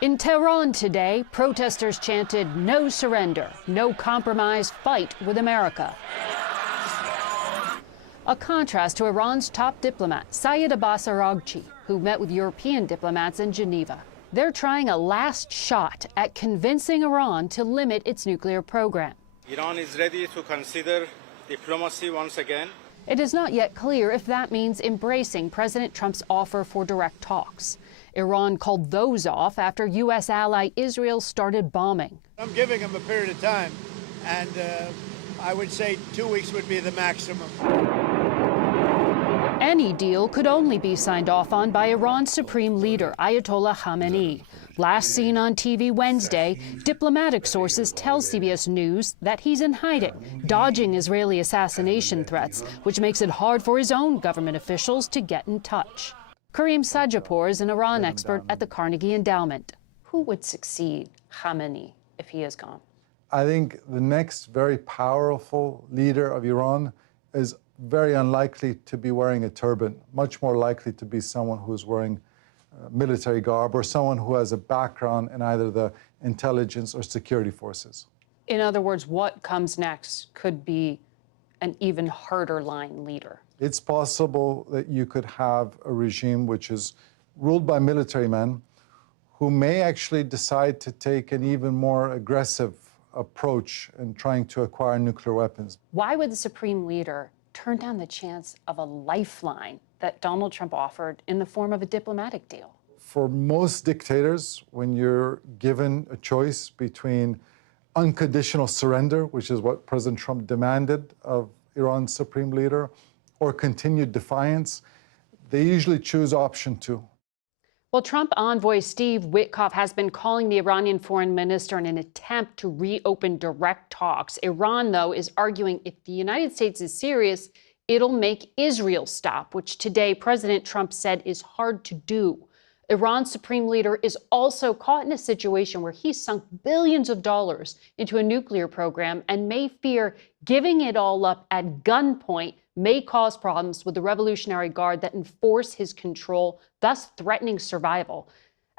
In Tehran today, protesters chanted, "No surrender, no compromise, fight with America." A contrast to Iran's top diplomat, Sayed Abbas Araghchi, who met with European diplomats in Geneva. They're trying a last shot at convincing Iran to limit its nuclear program. Iran is ready to consider diplomacy once again. It is not yet clear if that means embracing President Trump's offer for direct talks. Iran called those off after U.S. ally Israel started bombing. I'm giving them a period of time, and I would say 2 weeks would be the maximum. Any deal could only be signed off on by Iran's supreme leader, Ayatollah Khamenei. Last seen on TV Wednesday, diplomatic sources tell CBS News that he's in hiding, dodging Israeli assassination threats, which makes it hard for his own government officials to get in touch. Kareem Sajapur is an Iran expert at the Carnegie Endowment. Who would succeed Khamenei if he is gone? I think the next very powerful leader of Iran is very unlikely to be wearing a turban, much more likely to be someone who's wearing military garb or someone who has a background in either the intelligence or security forces. In other words, what comes next could be an even harder line leader. It's possible that you could have a regime which is ruled by military men who may actually decide to take an even more aggressive approach in trying to acquire nuclear weapons. Why would the supreme leader turn down the chance of a lifeline that Donald Trump offered in the form of a diplomatic deal? For most dictators, when you're given a choice between unconditional surrender, which is what President Trump demanded of Iran's supreme leader, or continued defiance, they usually choose option 2. Well, Trump envoy Steve Witkoff has been calling the Iranian foreign minister in an attempt to reopen direct talks. Iran, though, is arguing if the United States is serious, it'll make Israel stop, which today President Trump said is hard to do. Iran's supreme leader is also caught in a situation where he's sunk billions of dollars into a nuclear program and may fear giving it all up at gunpoint may cause problems with the Revolutionary Guard that enforce his control, thus threatening survival.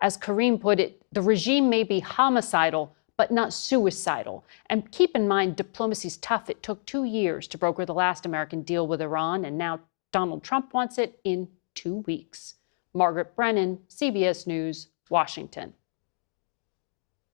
As Kareem put it, the regime may be homicidal, but not suicidal. And keep in mind, diplomacy's tough. It took 2 years to broker the last American deal with Iran, and now Donald Trump wants it in 2 weeks. Margaret Brennan, CBS News, Washington.